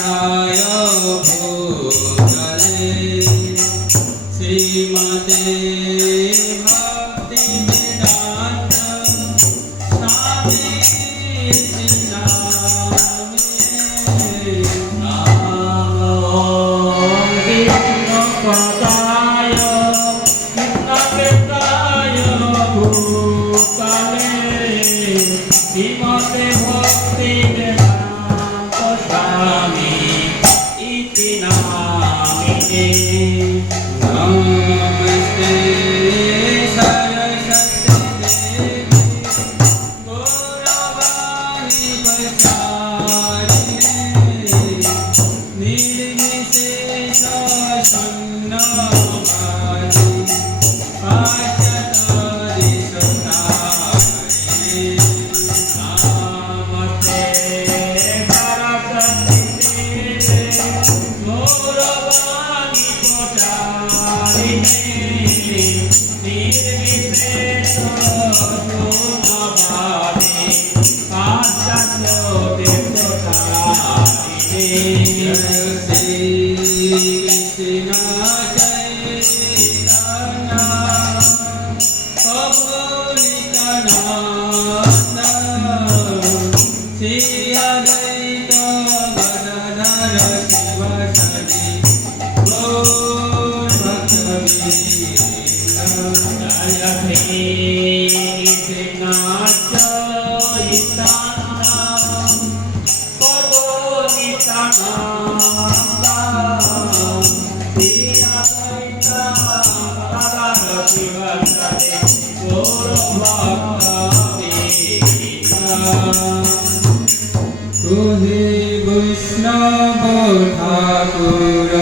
पदार्थाय भूतले श्रीमते भक्तिवेदांत स्वामी नामे ओम विष्णुपदाय कृष्णवेदाय भूतले श्रीमते भक्तिवेदांत स्वामी इति नामिने नमस्ते सरस्वती देवी गौरवाणी प्रचारिणे निर्विशेष शून्यवादी पाश्चात्य सुतारिणे नमस्ते सरस्वती देवी गौरवाणी प्रचारिणे निर्विशेष शून्यवादी पाश्चात्य सुतारिणे श्री कृष्ण चैतन्य प्रभु नित्यानंद श्री अद्वैत गदाधर शिवासादि गौर भक्तवृंद जय श्री कृष्ण चैतन्य प्रभु नित्यानंद श्री अद्वैत गदाधर शिवासादि गौर भक्तवृंद तुहि वैष्णव ठाकुर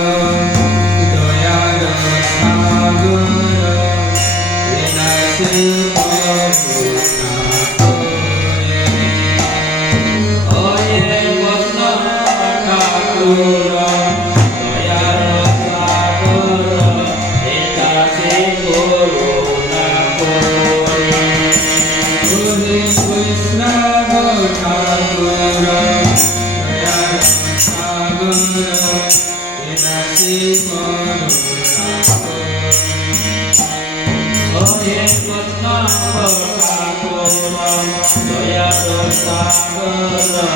दयार सागर विनाशी करुणा करे ओये वैष्णव ठाकुर दयार सागर विनाशी करुणा करे तुहि वैष्णव ठाकुर दयार सागर विनाशी करुणा करे ओये वैष्णव ठाकुर दयार सागर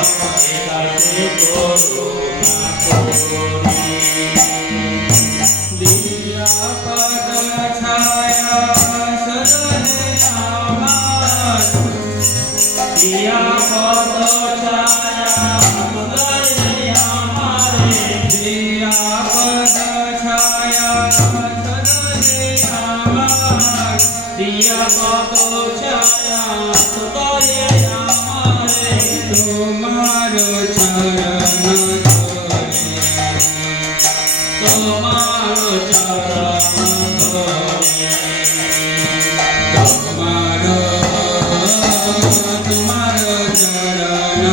विनाशी करुणा करे दिव्य पद छाया सदने आवास दिया पद छाया सदने हमारे दिया पद छाया सदने आवास दिया पद छाया सदने हमारे तुम्हारो चरण धरे तुम्हारो चरण धरे तुम्हारो चरण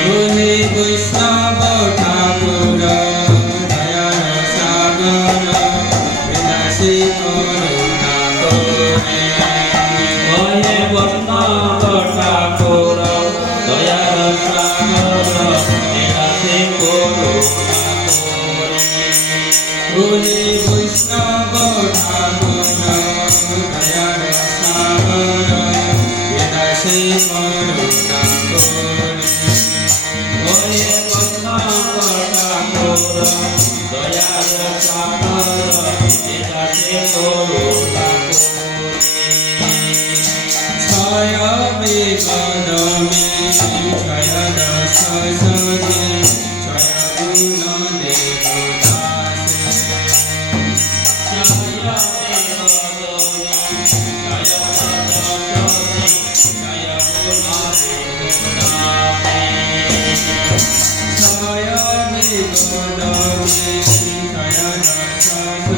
तुहि वैष्णव ठाकुर दयार सागर विनाशी करुणा करे ओये वैष्णव ठाकुर दयार सागर विनाशी करुणा करे तुहि वैष्णव ठाकुर दयार सागर विनाशी करुणा करे ओये वैष्णव ठाकुर दयार सागर विनाशी करुणा करे छय वेद में छय दश सदे छय गुण देवदासे छय वेद में छय दश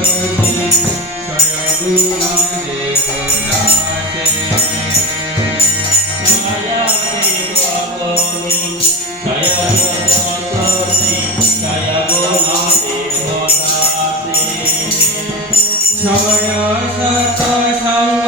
सदे छय गुण देवदासे छय वेद में छय दश सदे छय गुण देवदासे छय छय सत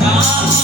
Ram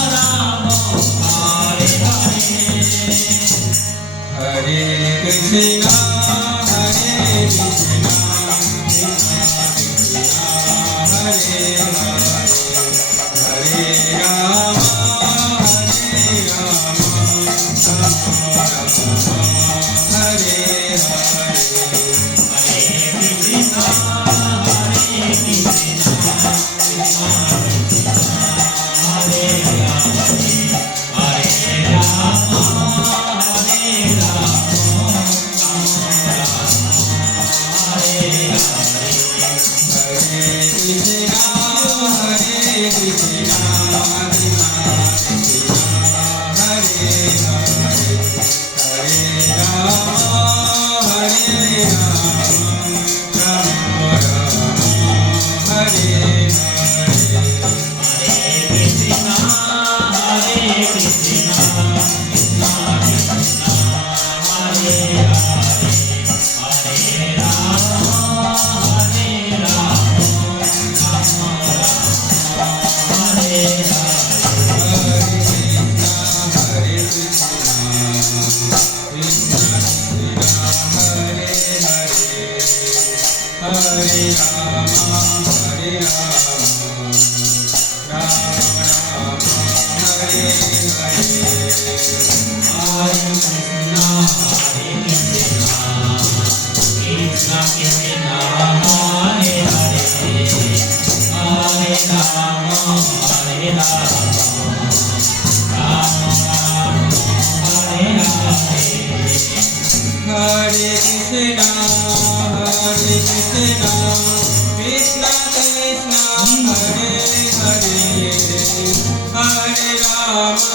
Hare Rama, Hare Rama, Rama Rama, Hare Hare. Hare Krishna, Hare Krishna, Krishna Krishna, Hare Hare, Hare Rama,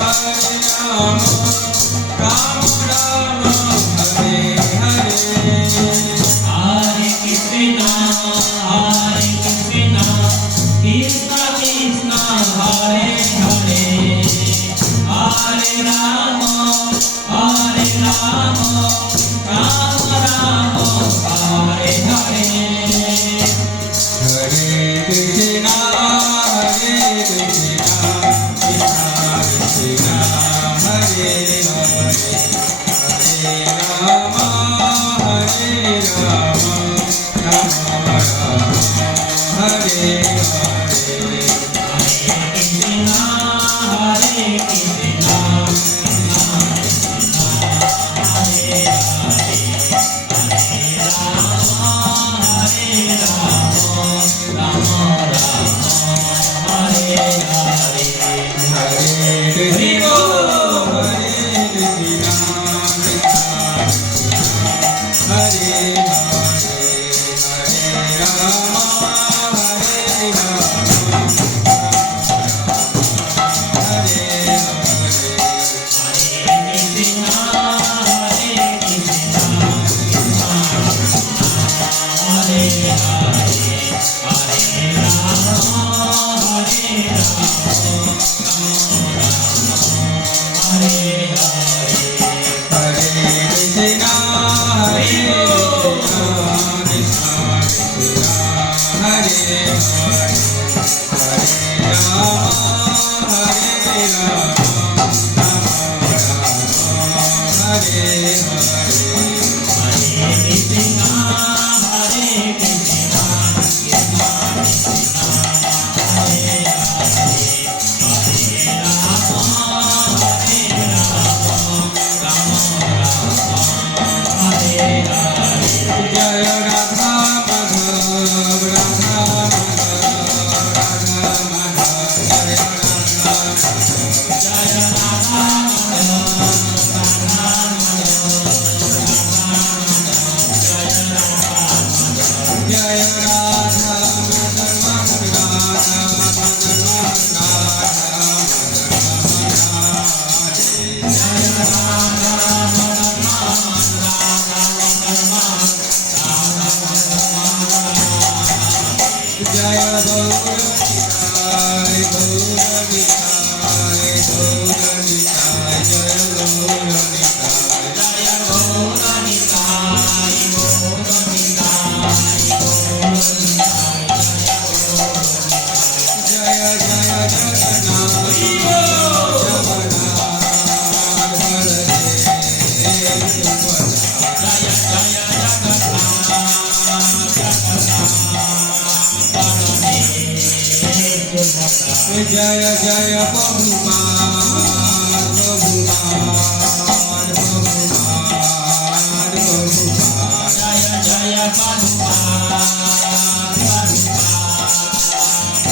Hare Rama, Rama Rama, Hare Hare. Hare Krishna, Hare Krishna, Krishna Krishna, Hare Hare, Hare Rama, Hare Rama, Rama Rama, Hare Hare. Hare Krishna, Hare Krishna, Krishna Krishna, Hare Hare, Hare Rama, Hare Rama, Rama Rama, Hare Hare.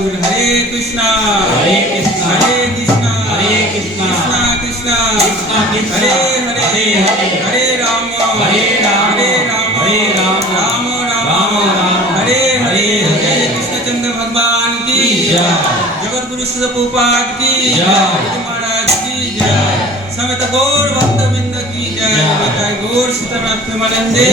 Hare Krishna, Hare Krishna, Krishna Krishna, Hare Hare, Hare Rama, Hare Rama, Rama Rama, Hare Hare. Prabhupada की जय, महाराज की जय, समेत गौर भक्तवृंद की जय, जय गौर सीतानाथ प्रेमानंदे।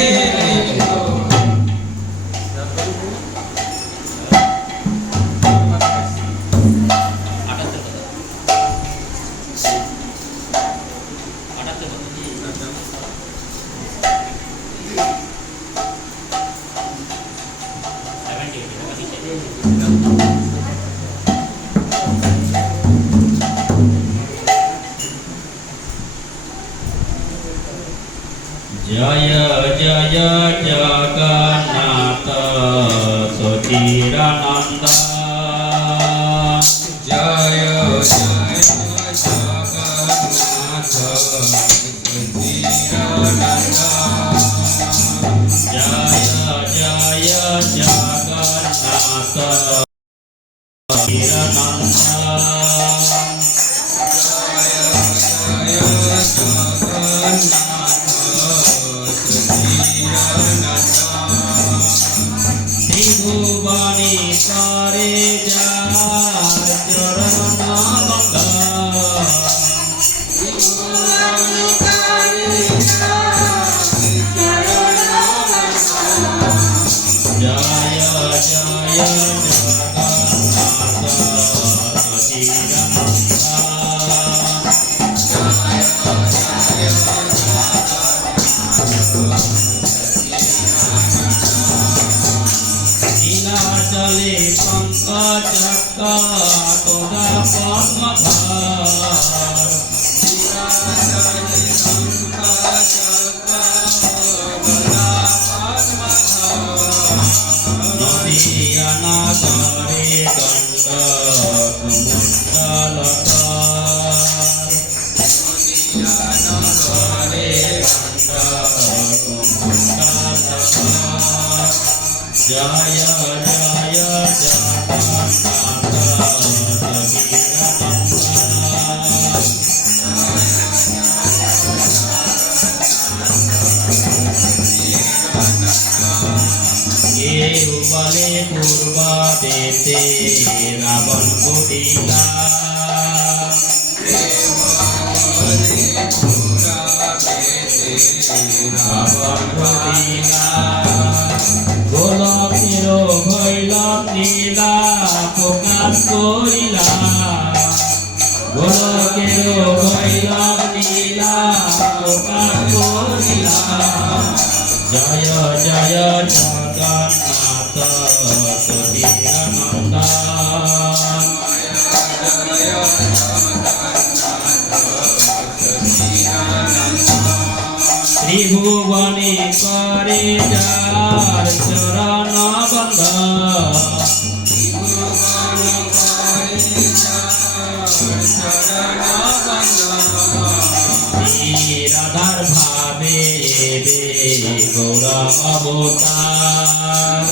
जय जय जगन्नाथ सुधीरानंद, जय जय जगन्नाथ सुधीरानंद, जय जय जगन्नाथ सुधीरानंद, त्रिभुवनी करे जार चरण बंद, जय जय जगन्नाथ नीलाचले पंकजक तोदा पद्मधर, नदियाना करे गंडक मुंडलकर, जय जय जगन्नाथ ये उबले पूर्वा देते रावण को दिला, रावण को दिला, गोलकेरो भैलम नीला प्रकाश करिला, गोलकेरो भैलम नीला प्रकाश करिला, जय जय जगन्नाथ सुधीरानंद, त्रिभुवनी करे जार चरण बंद, राधार भावे गौर अवतार,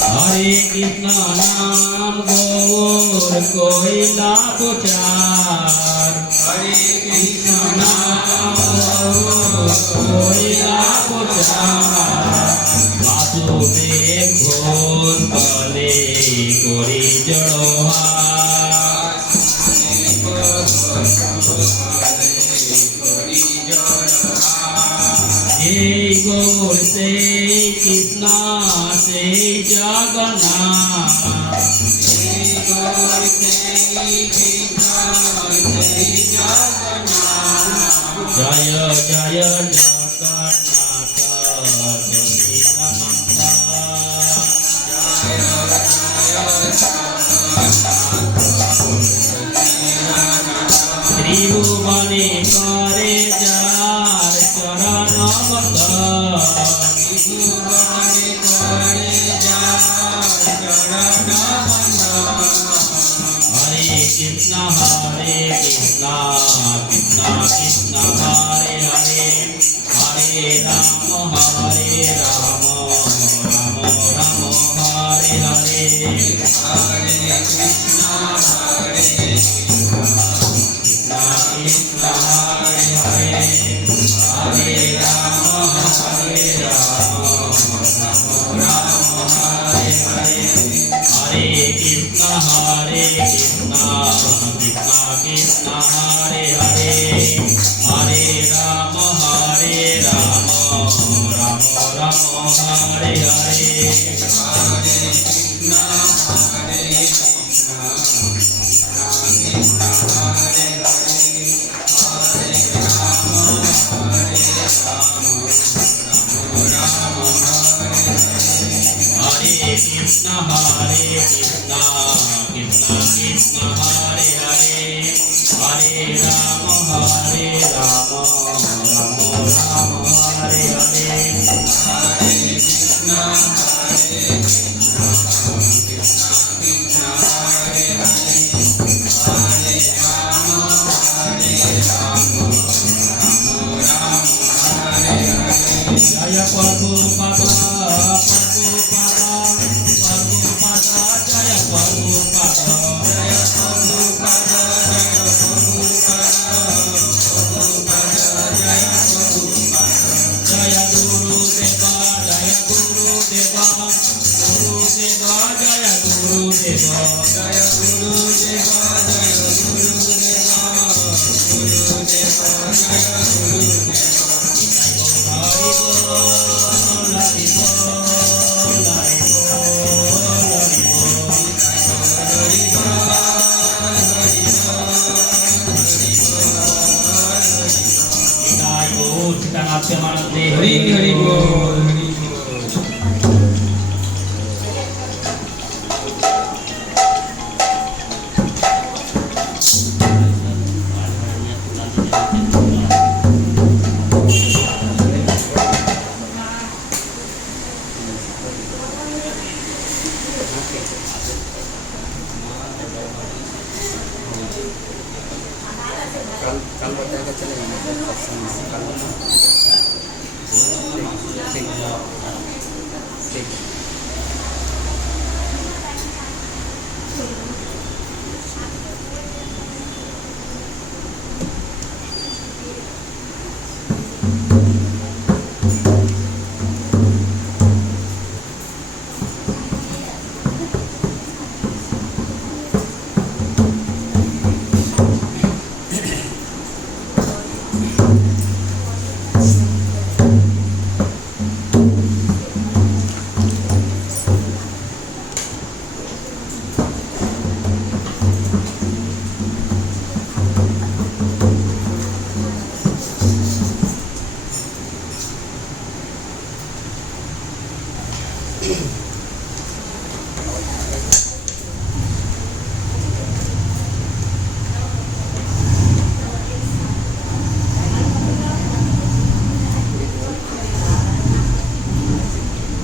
हरे कृष्ण नाम गौर कोइला पुचार, हरे कृष्ण नाम गौर कोइला पुचार, वासुदेव घोर कले कोरी जड़ोहार, हे गौर से कृष्ण से जगन्नाथ, जय जय जगन्नाथ सुधीरानंद, त्रिभुवनी करे जार चरण बंद, हरे कृष्ण कृष्ण कृष्ण कृष्ण हरे हरे, हरे राम राम राम हरे हरे, हरे कृष्ण हरे कृष्ण कृष्ण हरे हरे, हरे Ram Ram Hare Krishna Krishna Hare Hare Hare Rama Rama Rama Hare Hare Krishna Krishna Hare Hare Hare Rama Rama Hare Hare Jaya Prabhupada Jaya Prabhupada Jaya Guru Deva Jaya Guru Deva Guru Deva Jaya Guru Deva Jaya Guru Deva Jaya Guru Deva Guru Deva Jaya Guru Deva Hari Bol Hari Bol Hari Bol kita ngapsi marante Hari Hari Bol.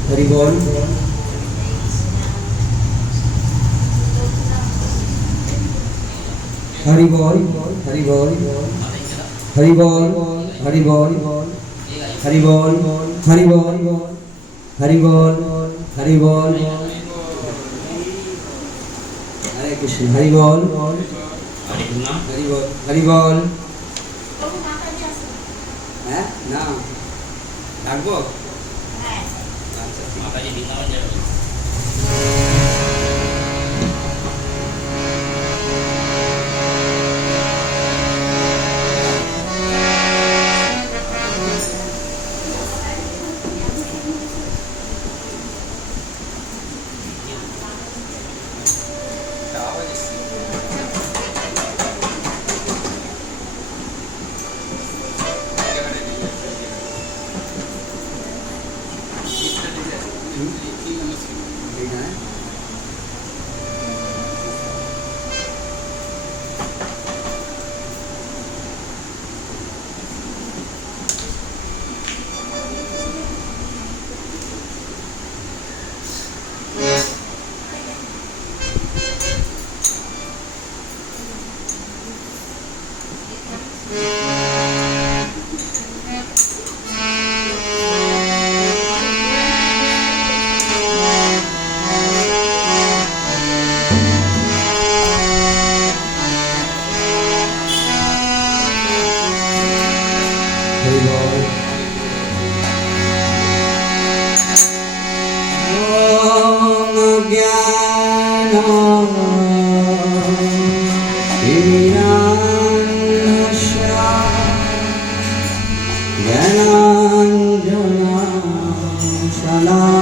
Hari Bol. Hari Bol. Hari Bol. Hari Bol. Hari Bol. Hari Bol. Hari Bol. Hari Bol. Hari Bol. Hare Krishna. Hari Bol. Hari Guna Hari Bol. Hari Bol. না ডাকবো Makanya bintang aja. ज्ञानाञ्जना शलाकया